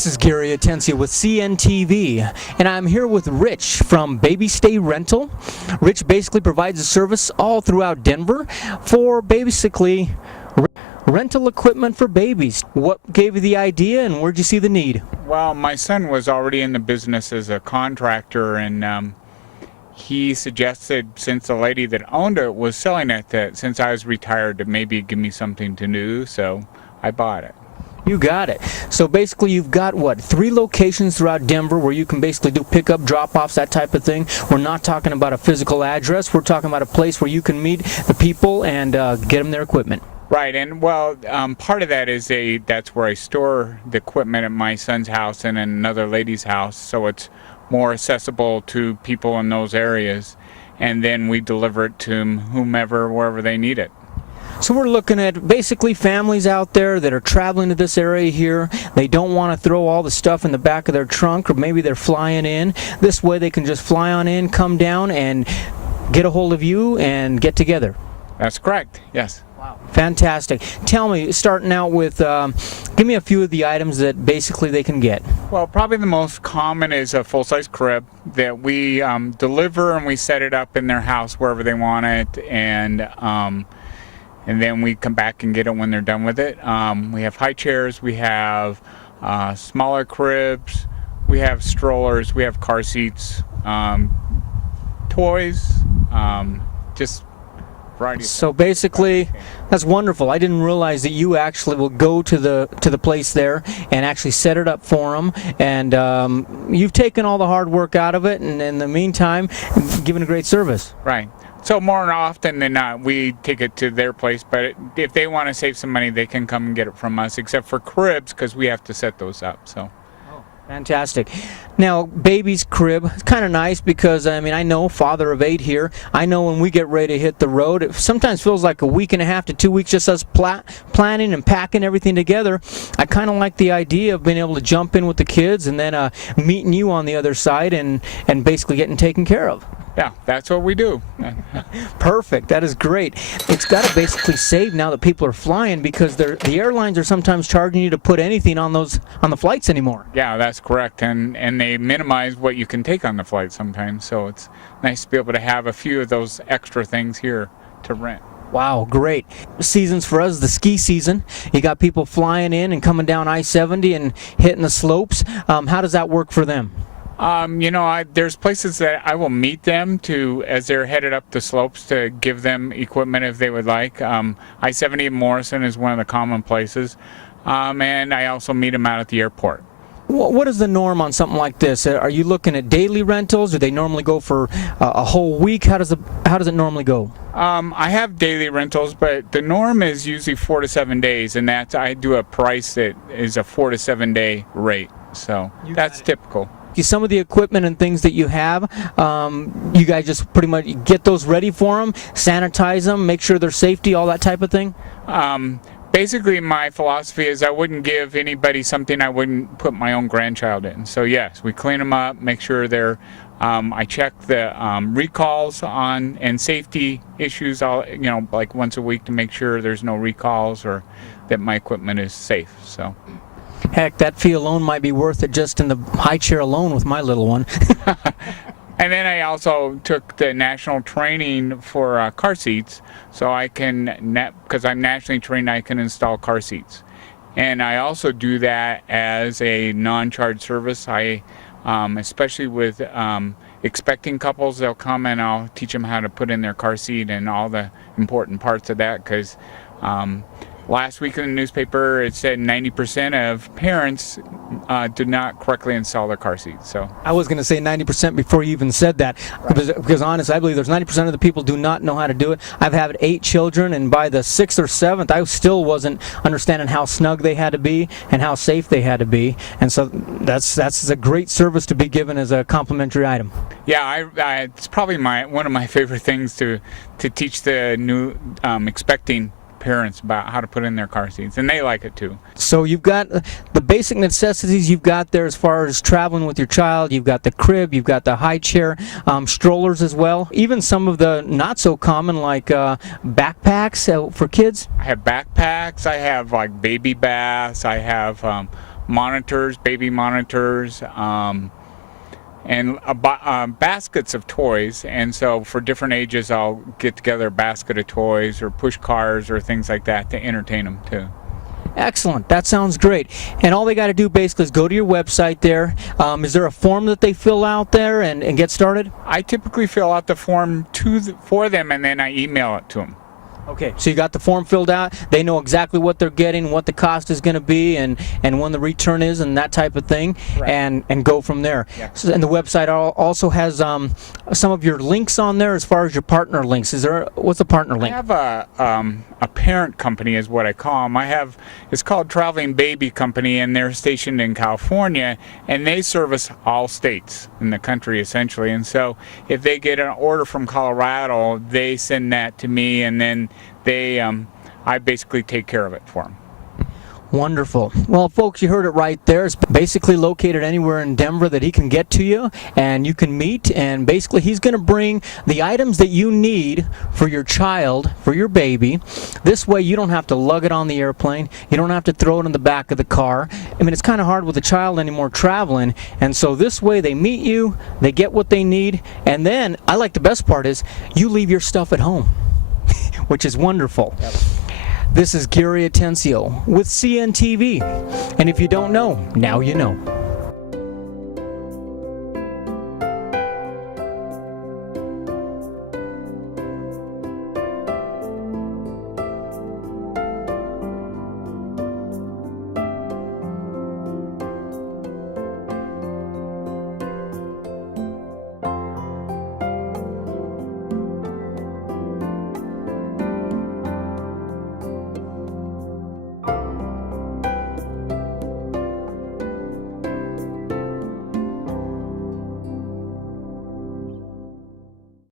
This is Gary Atencia with CNTV, and I'm here with Rich from Baby Stay Rental. Rich basically provides a service all throughout Denver for basically rental equipment for babies. What gave you the idea, and where'd you see the need? Well, my son was already in the business as a contractor, and he suggested, since the lady that owned it was selling it, that since I was retired, to maybe give me something to do, so I bought it. You got it. So basically you've got, what, 3 locations throughout Denver where you can basically do pickup, drop-offs, that type of thing. We're not talking about a physical address. We're talking about a place where you can meet the people and get them their equipment. Right, and well, part of that is that's where I store the equipment at my son's house and in another lady's house, so it's more accessible to people in those areas. And then we deliver it to whomever, wherever they need it. So we're looking at basically families out there that are traveling to this area here. They don't want to throw all the stuff in the back of their trunk, or maybe they're flying in. This way they can just fly on in, come down, and get a hold of you and get together. That's correct, yes. Wow. Fantastic. Tell me, starting out with, give me a few of the items that basically they can get. Well, probably the most common is a full-size crib that we deliver, and we set it up in their house wherever they want it, and then we come back and get it when they're done with it. We have high chairs, we have smaller cribs, we have strollers, we have car seats, toys, just variety. So basically, that's wonderful. I didn't realize that you actually will go to the place there and actually set it up for them, and you've taken all the hard work out of it, and in the meantime, given a great service. Right. So more often than not, we take it to their place, but if they want to save some money, they can come and get it from us, except for cribs, because we have to set those up. So. Fantastic. Now, baby's crib, it's kind of nice because, I mean, I know, father of 8 here, I know when we get ready to hit the road, it sometimes feels like a week and a half to 2 weeks just us planning and packing everything together. I kind of like the idea of being able to jump in with the kids and then meeting you on the other side and basically getting taken care of. Yeah, that's what we do. Perfect. That is great. It's got to basically save now that people are flying, because the airlines are sometimes charging you to put anything on the flights anymore. Yeah, that's correct. And they minimize what you can take on the flight sometimes. So it's nice to be able to have a few of those extra things here to rent. Wow, great. Seasons for us, the ski season. You got people flying in and coming down I-70 and hitting the slopes. How does that work for them? There's places that I will meet them as they're headed up the slopes, to give them equipment if they would like. I-70 in Morrison is one of the common places, and I also meet them out at the airport. What is the norm on something like this? Are you looking at daily rentals? Do they normally go for a whole week? How does it normally go? I have daily rentals, but the norm is usually 4 to 7 days, and I do a price that is a 4 to 7 day rate. So that's typical. Some of the equipment and things that you have, you guys just pretty much get those ready for them, sanitize them, make sure they're safety, all that type of thing? Basically, my philosophy is I wouldn't give anybody something I wouldn't put my own grandchild in. So yes, we clean them up, make sure they're, I check the recalls on and safety issues, like once a week, to make sure there's no recalls or that my equipment is safe. So. Heck, that fee alone might be worth it just in the high chair alone with my little one. And then I also took the national training for car seats, so I can, because I'm nationally trained, I can install car seats. And I also do that as a non-charge service. I, especially with expecting couples, they'll come and I'll teach them how to put in their car seat and all the important parts of that, because last week in the newspaper, it said 90% of parents do not correctly install their car seats. So I was going to say 90% before you even said that, right. because honestly, I believe there's 90% of the people do not know how to do it. I've had 8 children, and by the 6th or 7th, I still wasn't understanding how snug they had to be and how safe they had to be. And so that's a great service to be given as a complimentary item. Yeah, it's probably one of my favorite things to teach the new expecting parents about how to put in their car seats, and they like it too. So you've got the basic necessities you've got there as far as traveling with your child. You've got the crib, you've got the high chair, strollers as well, even some of the not so common like backpacks for kids. I have backpacks, I have like baby baths, I have monitors, baby monitors, and baskets of toys. And so for different ages, I'll get together a basket of toys or push cars or things like that to entertain them too. Excellent. That sounds great. And all they got to do basically is go to your website there. Is there a form that they fill out there and get started? I typically fill out the form for them, and then I email it to them. Okay, so you got the form filled out. They know exactly what they're getting, what the cost is going to be, and when the return is, and that type of thing, Right. and go from there. Yeah. So, and the website also has some of your links on there as far as your partner links. What's a partner I link? have a parent company is what I call them. It's called Traveling Baby Company, and they're stationed in California, and they service all states in the country essentially. And so if they get an order from Colorado, they send that to me, and then I basically take care of it for them. Wonderful. Well, folks, you heard it right there. It's basically located anywhere in Denver that he can get to you, and you can meet, and basically he's going to bring the items that you need for your child, for your baby. This way you don't have to lug it on the airplane. You don't have to throw it in the back of the car. I mean, it's kind of hard with a child anymore traveling, and so this way they meet you, they get what they need, and then, I like the best part is, you leave your stuff at home, which is wonderful. Yep. This is Gary Atencio with CNTV. And if you don't know, now you know.